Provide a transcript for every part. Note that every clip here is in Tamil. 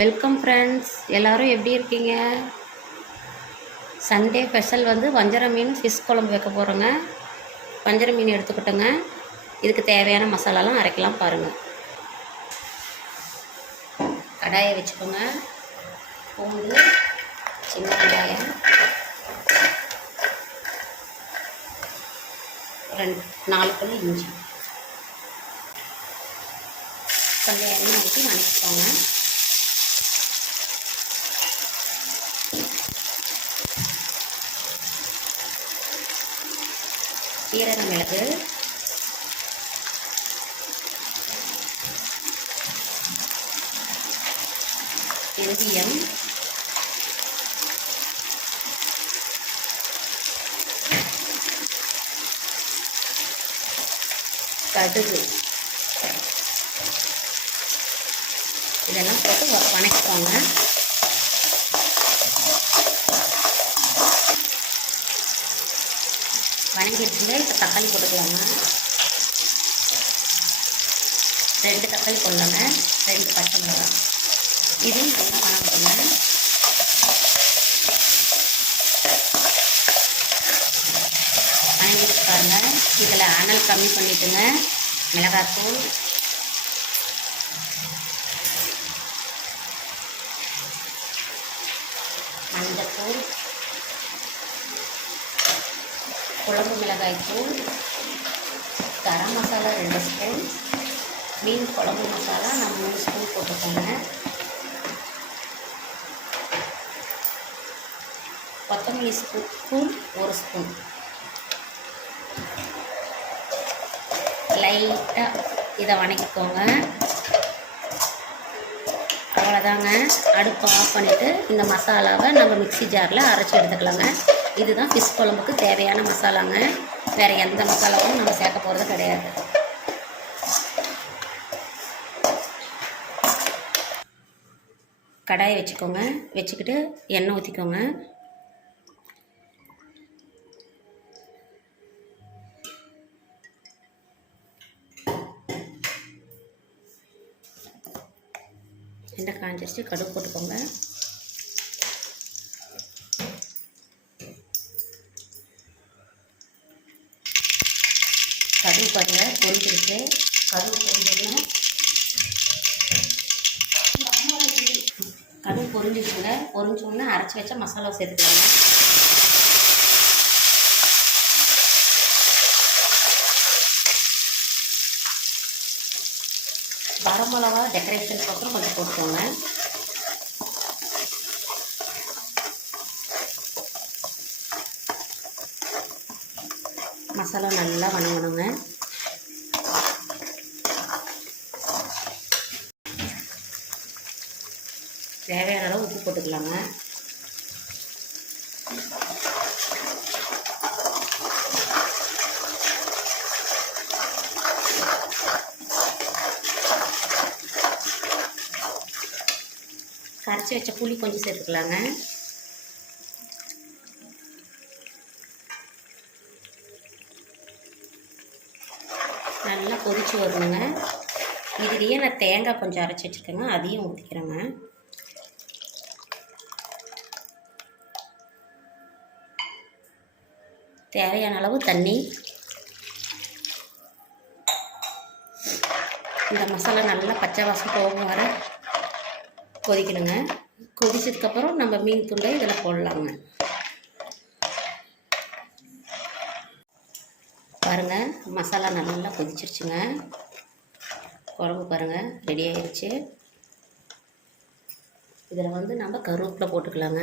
வெல்கம் ஃப்ரெண்ட்ஸ், எல்லோரும் எப்படி இருக்கீங்க? சண்டே ஸ்பெஷல் வந்து வஞ்சரம் மீன் ஃபிஷ் குழம்பு வைக்க போகிறோங்க. வஞ்சரம் மீன் எடுத்துக்கிட்டோங்க. இதுக்கு தேவையான மசாலாலாம் அரைக்கலாம் பாருங்கள். கடாயை வச்சுக்கோங்க. பூண்டு, சின்ன வெங்காயம், 4 பல் இஞ்சி, கொஞ்சம் எண்ணெய் ஊற்றி வணக்கிக்கோங்க. சீரக மிளகு, வெந்தயம், கடுகு இதெல்லாம் போட்டு வணக்கிக்கோங்க. வணங்கிடுச்சுங்க. இப்போ தக்காளி போட்டுக்கலாங்க. 2 தக்காளி போடலாங்க. 2 பச்சை மிளகாய். இதையும் நல்லா வணக்கங்க. வணங்கிட்டு பாருங்கள். இதில் அனல் கம்மி பண்ணிட்டுங்க. மிளகாத்தூள், மஞ்சத்தூள், குழம்பு மிளகாய் தூள், கரம் மசாலா 2 ஸ்பூன், மீன் குழம்பு மசாலா நான் 3 ஸ்பூன் போட்டுக்கோங்க. கொத்தமல்லி தூள் 1 ஸ்பூன். லைட்டாக இதை வணக்கிக்கோங்க. அவ்வளோதாங்க. அடுப்பை ஆஃப் பண்ணிவிட்டு இந்த மசாலாவை நம்ம மிக்ஸி ஜாரில் அரைச்சி எடுத்துக்கலாங்க. இதுதான் ஃபிஷ் குழம்புக்கு தேவையான மசாலாங்க. வேறு எந்த மசாலாவும் நம்ம சேர்க்க போகிறது கிடையாது. கடாயை வச்சுக்கோங்க. வச்சுக்கிட்டு எண்ணெய் ஊற்றிக்கோங்க. எண்ணெய் காஞ்சிருச்சு. கடுகு போட்டுக்கோங்க. கடுகு பாருங்கள் பொரிஞ்சிருக்கு. கடுகு பொரிஞ்சிச்சுங்க. பொரிஞ்சோடனே அரைச்சி வச்ச மசாலா சேர்த்துக்கலாங்க. வரமிளகா டெக்கரேஷனுக்கு அப்புறம் கொஞ்சம் போட்டுக்கோங்க. மசாலா நல்லா வணங்கணுங்க. தேவையான அளவு உப்பு போட்டுக்கலாங்க. கரைச்சி வச்ச புளி கொஞ்சம் சேர்த்துக்கலாங்க. நல்லா கொதிச்சு வரணுங்க. இதுலேயே நான் தேங்காய் கொஞ்சம் அரைச்சி வச்சுருக்கேங்க. அதையும் ஊற்றிக்கிறேங்க. தேவையான அளவு தண்ணி. இந்த மசாலா நல்லா பச்சை வாசம் போகும் வர கொதிக்கணுங்க. கொதிச்சதுக்கப்புறம் நம்ம மீன் துண்டை இதில் போடலாங்க. பாருங்கள், மசாலா நல்லா கொதிச்சிருச்சுங்க. குழம்பு பாருங்கள் ரெடி ஆயிடுச்சு. இதில் வந்து நம்ம கருவேப்பிலை போட்டுக்கலாங்க.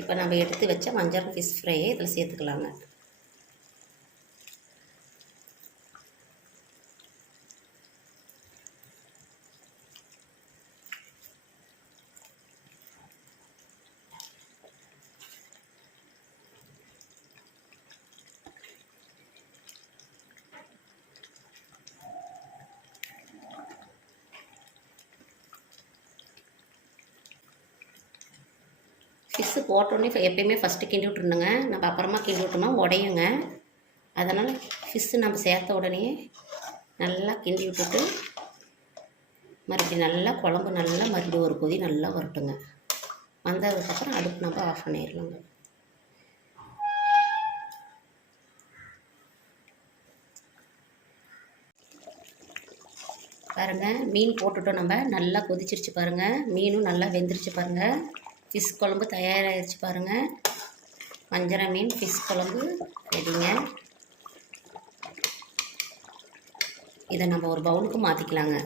இப்போ நம்ம எடுத்து வச்ச வஞ்சரம் ஃபிஷ் ஃப்ரையை இதில் சேர்த்துக்கலாங்க. ஃபிஷ்ஷு போட்டோடனே எப்பயுமே ஃபஸ்ட்டு கிண்டி விட்ருணுங்க. நம்ம அப்புறமா கிண்டி விட்டோம்னா உடையுங்க. அதனால் ஃபிஷ்ஷு நம்ம சேர்த்த உடனே நல்லா கிண்டி விட்டுட்டு மறுபடியும் நல்லா குழம்பு நல்லா மறுபடியும் ஒரு கொதி நல்லா வரட்டுங்க. வந்ததுக்கப்புறம் அடுப்பு நம்ம ஆஃப் பண்ணிடலாங்க. பாருங்கள், மீன் போட்டுட்டோம், நம்ம நல்லா கொதிச்சிருச்சு பாருங்கள். மீனும் நல்லா வெந்துருச்சு பாருங்கள். ஃபிஷ் குழம்பு தயாராகிடுச்சு பாருங்கள். வஞ்சர மீன் ஃபிஷ் குழம்பு ரெடிங்க. இதை நம்ம ஒரு பவுலுக்கு மாற்றிக்கலாங்க.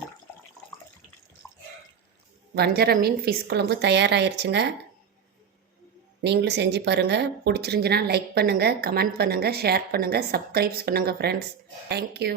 வஞ்சர மீன் ஃபிஷ் குழம்பு தயாராகிருச்சுங்க. நீங்களும் செஞ்சு பாருங்கள். பிடிச்சிருந்துச்சுன்னா லைக் பண்ணுங்கள், கமெண்ட் பண்ணுங்கள், ஷேர் பண்ணுங்கள், சப்ஸ்கிரைப்ஸ் பண்ணுங்கள் ஃப்ரெண்ட்ஸ். தேங்க்யூ.